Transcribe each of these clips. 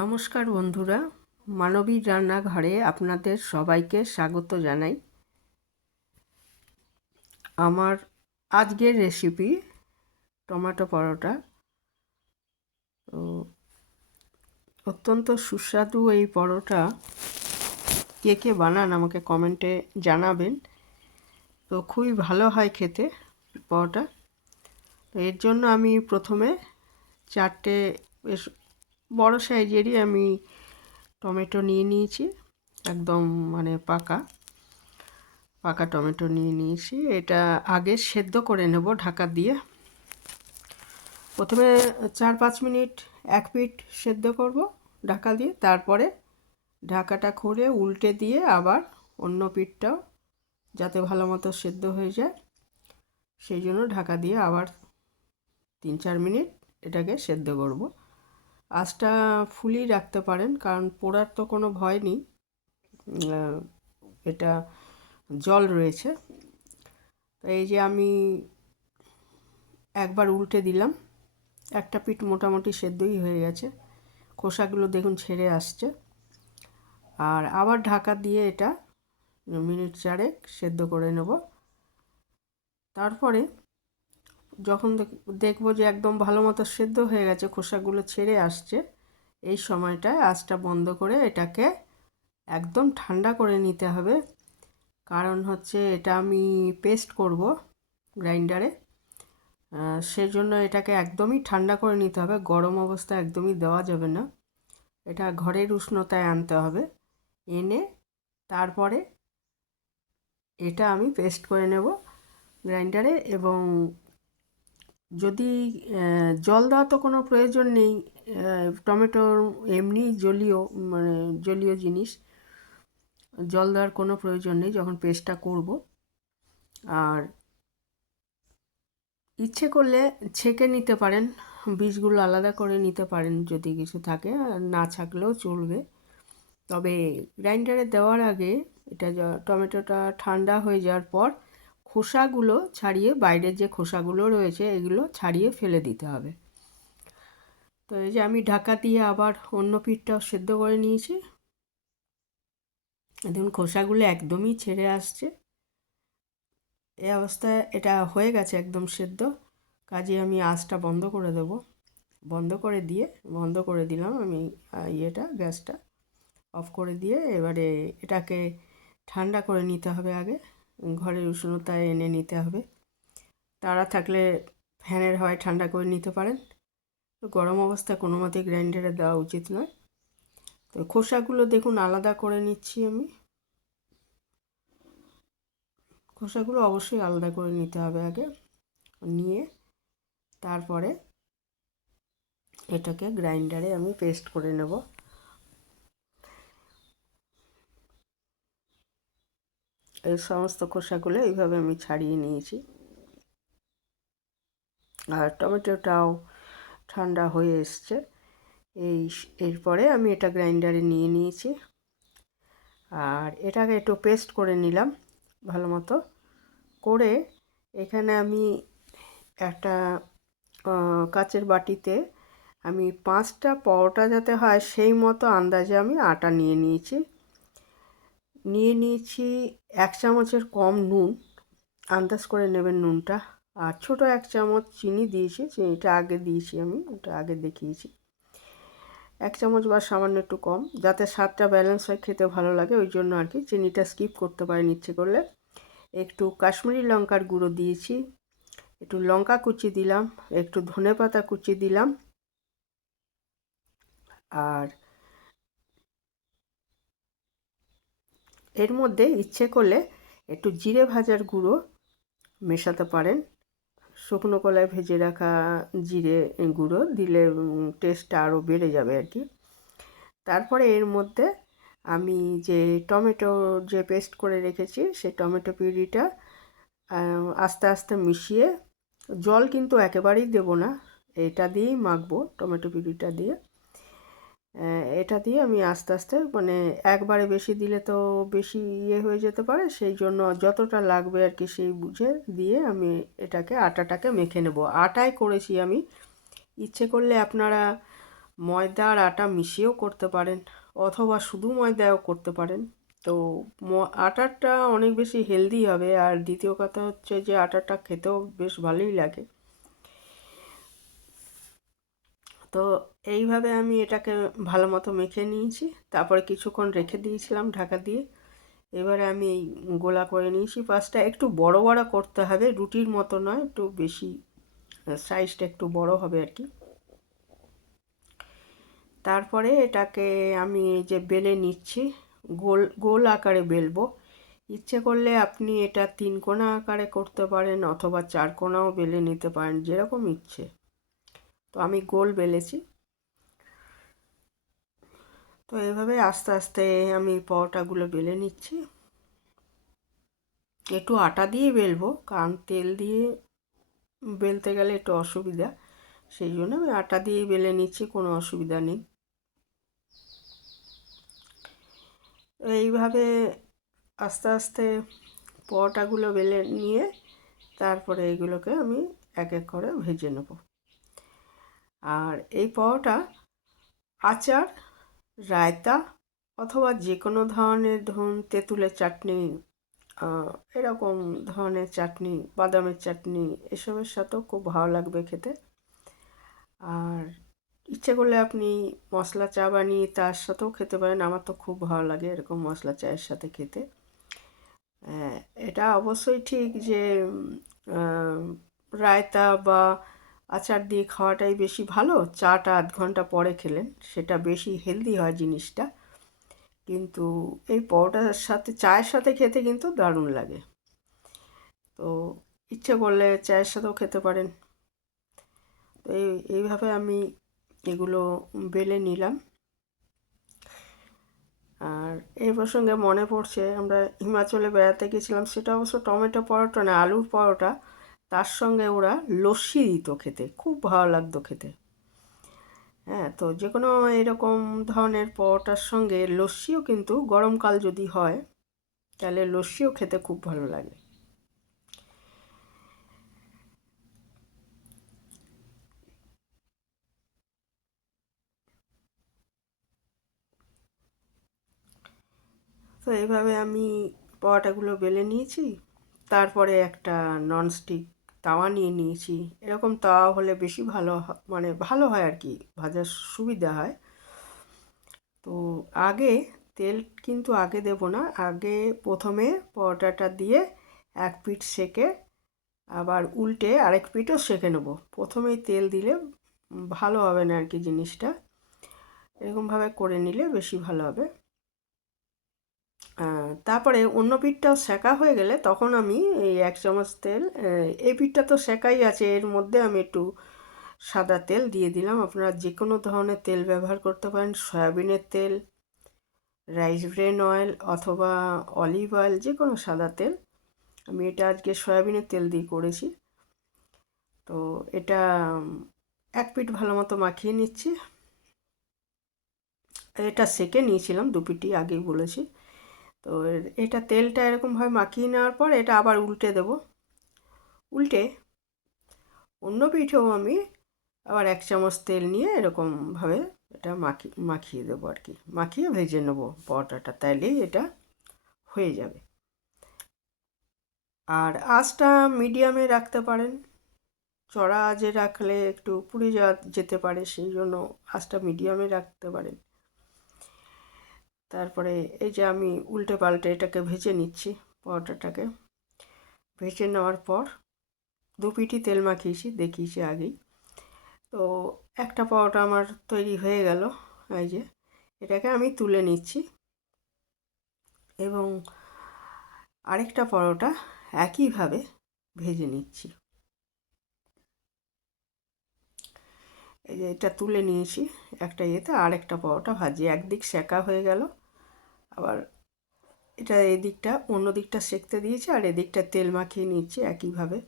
নমস্কার বন্ধুরা, মানবীর রান্নাঘরে আপনাদের সবাইকে স্বাগত জানাই। আমার আজকের রেসিপি টমেটো পরোটা। তো অত্যন্ত সুস্বাদু এই পরোটা। কে কে বানান আমাকে কমেন্টে জানাবেন। তো খুবই ভালো হয় খেতে পরোটা। তো এর জন্য আমি প্রথমে 4টে বেশ বড় সাইজেরই আমি টমেটো নিয়ে নিয়েছি, একদম মানে পাকা টমেটো নিয়ে নিয়েছি। এটা আগে সেদ্ধ করে নেব ঢাকা দিয়ে। প্রথমে 4-5 মিনিট এক পিঠ সেদ্ধ করব ঢাকা দিয়ে, তারপরে ঢাকাটা খুলে উল্টে দিয়ে আবার অন্য পিঠটাও যাতে ভালো মতো সেদ্ধ হয়ে যায় সেই জন্য ঢাকা দিয়ে আবার 3-4 মিনিট এটাকে সেদ্ধ করব। আঁচটা ফুলিয়ে রাখতে পারেন, কারণ পোড়ার তো কোনো ভয় নেই, এটা জল রয়েছে। তো এই যে আমি একবার উল্টে দিলাম, একটা পিঠ মোটামুটি সেদ্ধই হয়ে গেছে, খোসাগুলো দেখুন ছেড়ে আসছে। আর আবার ঢাকা দিয়ে এটা মিনিট 4 সেদ্ধ করে নেব। তারপরে যখন দেখব যে একদম ভালো মতো সেদ্ধ হয়ে গেছে, খোসাগুলো ছেড়ে আসছে, এই সময়টায় আঁচটা বন্ধ করে এটাকে একদম ঠান্ডা করে নিতে হবে। কারণ হচ্ছে এটা আমি পেস্ট করব গ্রাইন্ডারে, সেজন্য এটাকে একদমই ঠান্ডা করে নিতে হবে। গরম অবস্থা একদমই দেওয়া যাবে না, এটা ঘরের উষ্ণতায় আনতে হবে। এনে তারপরে এটা আমি পেস্ট করে নেব গ্রাইন্ডারে। এবং যদি জল দেওয়া তো কোনো প্রয়োজন নেই, টমেটোর এমনি জলীয়, মানে জলীয় জিনিস, জল দেওয়ার কোনো প্রয়োজন নেই যখন পেস্টটা করব। আর ইচ্ছে করলে ছেঁকে নিতে পারেন, বীজগুলো আলাদা করে নিতে পারেন যদি কিছু থাকে, না থাকলেও চলবে। তবে গ্রাইন্ডারে দেওয়ার আগে এটা টমেটোটা ঠান্ডা হয়ে যাওয়ার পর খোসাগুলো ছাড়িয়ে, বাইরের যে খোসাগুলো রয়েছে এগুলো ছাড়িয়ে ফেলে দিতে হবে। তো এই যে আমি ঢাকা দিয়ে আবার অন্য পিঠটাও সেদ্ধ করে নিয়েছি, দেখুন খোসাগুলো একদমই ছেড়ে আসছে। এই অবস্থায় এটা হয়ে গেছে একদম সেদ্ধ, কাজে আমি আঁচটা বন্ধ করে দেব। বন্ধ করে দিলাম আমি গ্যাসটা অফ করে দিয়ে এবারে এটাকে ঠান্ডা করে নিতে হবে। আগে ঘরের উষ্ণতায় এনে নিতে হবে। তারা থাকলে ফ্যানের হাওয়ায় ঠান্ডা করে নিতে পারেন, তো গরম অবস্থায় কোনো মতেই গ্রাইন্ডারে দেওয়া উচিত নয়। তো খোসাগুলো দেখুন আলাদা করে নিচ্ছি আমি। খোসাগুলো অবশ্যই আলাদা করে নিতে হবে আগে, নিয়ে তারপরে এটাকে গ্রাইন্ডারে আমি পেস্ট করে নেব। এই সমস্ত খোসাগুলো এইভাবে আমি ছাড়িয়ে নিয়েছি। আর টমেটোটাও ঠান্ডা হয়ে এসছে। এরপরে আমি এটা গ্রাইন্ডারে নিয়ে নিয়েছি, আর এটাকে একটু পেস্ট করে নিলাম ভালো মতো করে। এখানে আমি একটা কাচের বাটিতে আমি 5টা পরোটা যাতে হয় সেই মতো আন্দাজে আমি আটা নিয়ে নিয়েছি। 1 চামচের কম নুন, আন্দাজ করে নেবেন নুনটা। আর ছোটো 1 চামচ চিনি দিয়েছি, চিনিটা আগে দিয়েছি আমি, ওটা আগে দেখিয়েছি। 1 চামচ বা সামান্য একটু কম, যাতে স্বাদটা ব্যালেন্স হয়, খেতে ভালো লাগে, ওই জন্য আর কি। চিনিটা স্কিপ করতে পারেন ইচ্ছে করলে। একটু কাশ্মীরি লঙ্কার গুঁড়ো দিয়েছি, একটু লঙ্কা কুচি দিলাম, একটু ধনেপাতা কুচি দিলাম, আর এর মধ্যে ইচ্ছে করলে একটু জিরে ভাজার গুঁড়ো মেশাতে পারেন। শুকনো কলায় ভেজে রাখা জিরে গুঁড়ো দিলে টেস্টটা আরও বেড়ে যাবে আর কি। তারপরে এর মধ্যে আমি যে টমেটো যে পেস্ট করে রেখেছি সেই টমেটো পিউরিটা আস্তে আস্তে মিশিয়ে, জল কিন্তু একেবারেই দেব না, এটা দিয়েই মাখবো, টমেটো পিউরিটা দিয়ে। এটা দিয়ে আমি আস্তে আস্তে, মানে একবারে বেশি দিলে তো বেশি হয়ে যেতে পারে, সেই জন্য যতটা লাগবে আর কি সেই বুঝে দিয়ে আমি আটাটাকে মেখে নেব। আটায় করেছি আমি, ইচ্ছে করলে আপনারা ময়দা আর আটা মিশিয়েও করতে পারেন, অথবা শুধু ময়দাও করতে পারেন। তো আটাটা অনেক বেশি হেলদি হবে, আর দ্বিতীয় কথা হচ্ছে যে আটাটা খেতেও বেশ ভালোই লাগে। তো এইভাবে আমি এটাকে ভালো মতো মেখে নিয়েছি, তারপরে কিছুক্ষণ রেখে দিয়েছিলাম ঢাকা দিয়ে। এবারে আমি এই গোলা করে নিয়েছি। পাঁচটা একটু বড় বড় করতে হবে, রুটির মতো নয়, একটু বেশি সাইজটা একটু বড় হবে আর কি। তারপরে এটাকে আমি এই যে বেলে নিচ্ছি, গোল গোল আকারে বেলবো। ইচ্ছে করলে আপনি এটা 3 কোনা আকারে করতে পারেন, অথবা 4 কোনাও বেলে নিতে পারেন, যেরকম ইচ্ছে। তো আমি গোল বেলেছি। তো এইভাবে আস্তে আস্তে আমি পরোটাগুলো বেলে নিচ্ছি। একটু আটা দিয়ে বেলবো, কারণ তেল দিয়ে বেলতে গেলে একটু অসুবিধা, সেই জন্য আমি আটা দিয়েই বেলে নিচ্ছি, কোনো অসুবিধা নেই। এইভাবে আস্তে আস্তে পরোটাগুলো বেলে নিয়ে তারপরে এগুলোকে আমি এক এক করে ভেজে নেব। আর এই পরোটা আচার, রায়তা, অথবা যে কোনো ধরনের, ধরুন তেঁতুলের চাটনি, এরকম ধরনের চাটনি, বাদামের চাটনি, এসবের সাথেও খুব ভালো লাগবে খেতে। আর ইচ্ছে করলে আপনি মশলা চা বানিয়ে তার সাথেও খেতে পারেন, আমার তো খুব ভালো লাগে এরকম মশলা চায়ের সাথে খেতে। এটা অবশ্যই ঠিক যে আহ, রায়তা বা আচার দিয়ে খাওয়াটাই বেশি ভালো, চাটা আধ ঘন্টা পরে খেলেন সেটা বেশি হেলদি হয় জিনিসটা। কিন্তু এই পরোটার সাথে, চায়ের সাথে খেতে কিন্তু দারুণ লাগে। তো ইচ্ছে করলে চায়ের সাথেও খেতে পারেন। তো এইভাবে আমি এগুলো বেলে নিলাম। আর এই প্রসঙ্গে মনে পড়ছে, আমরা হিমাচলে বেড়াতে গেছিলাম, সেটা অবশ্য টমেটো পরোটা না, আলুর পরোটা, তার সঙ্গে ওরা লস্যি দিত খেতে, খুব ভালো লাগতো খেতে। হ্যাঁ, তো যে কোনো এরকম ধরনের পরোটার সঙ্গে লস্যিও, কিন্তু গরমকাল যদি হয় তাহলে লস্যিও খেতে খুব ভালো লাগে। তো এইভাবে আমি পরোটাগুলো বেলে নিয়েছি। তারপরে একটা ননস্টিক তাওয়া নিয়ে নিয়েছি। এরকম তাওয়া হলে বেশি ভালো মানে ভালো হয় আর কি, ভাজার সুবিধা হয়। তো আগে তেল কিন্তু আগে দেব না, আগে প্রথমে পরোটাটা দিয়ে এক পিঠ সেকে আবার উল্টে আরেক পিঠও সেকে নেব। প্রথমেই তেল দিলে ভালো হবে না আর কি জিনিসটা, এরকমভাবে করে নিলে বেশি ভালো হবে। তারপরে অন্য পিঠটাও সেকা হয়ে গেলে তখন আমি এই 1 চামচ তেল, এই পিঠটা তো সেকাই আছে, এর মধ্যে আমি একটু সাদা তেল দিয়ে দিলাম। আপনারা যে কোনো ধরনের তেল ব্যবহার করতে পারেন, সয়াবিনের তেল, রাইস ব্রেন অয়েল, অথবা অলিভ অয়েল, যে কোনো সাদা তেল। আমি এটা আজকে সয়াবিনের তেল দিয়ে করেছি। তো এটা এক পিঠ ভালো মতো মাখিয়ে নিচ্ছি। এটা সেকে নিয়েছিলাম 2 পিঠই, আগেই বলেছি। তো এটা তেলটা এরকমভাবে মাখিয়ে নেওয়ার পর এটা আবার উল্টে দেব। উল্টে অন্য পিঠেও আমি আবার 1 চামচ তেল নিয়ে এরকমভাবে এটা মাখিয়ে দেবো আর কি, মাখিয়ে ভেজে নেবো পরোটাটা, তাইলেই এটা হয়ে যাবে। আর আঁচটা মিডিয়ামে রাখতে পারেন, চড়া আঁচে রাখলে একটু পুড়ে যেতে পারে, সেই জন্য আঁচটা মিডিয়ামে রাখতে পারেন। তারপরে এই যে আমি উল্টে পাল্টে এটাকে ভেজে নিচ্ছি, পরোটাটাকে ভেজে নেওয়ার পর 2 পিঠই তেল মাখিয়েছি, দেখিয়েছি আগেই। তো একটা পরোটা আমার তৈরি হয়ে গেল। এই যে এটাকে আমি তুলে নিচ্ছি, এবং আরেকটা পরোটা একইভাবে ভেজে নিচ্ছি। এই যে এটা তুলে নিয়েছি একটা ইয়েতে, আরেকটা পরোটা ভাজি, একদিক সেকা হয়ে গেল, আবার এটা এদিকটা অন্য দিকটা সেকতে দিয়েছি, আর এদিকটা তেল মাখিয়ে নিচ্ছি একইভাবে।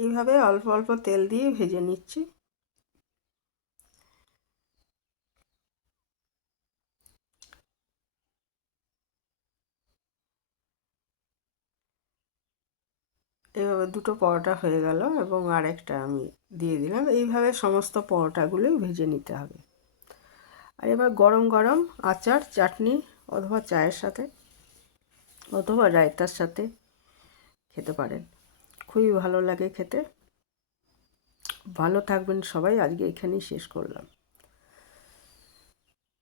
এইভাবে অল্প অল্প তেল দিয়ে ভেজে নিচ্ছি। এভাবে দুটো পরোটা হয়ে গেল এবং আরেকটা আমি দিয়ে দিলাম। এইভাবে সমস্ত পরোটাগুলোই ভেজে নিতে হবে। আর এবার গরম গরম আচার, চাটনি অথবা চায়ের সাথে অথবা রায়তার সাথে খেতে পারেন। খুবই ভালো লাগে খেতে। ভালো থাকবেন সবাই। আজকে এখানেই শেষ করলাম।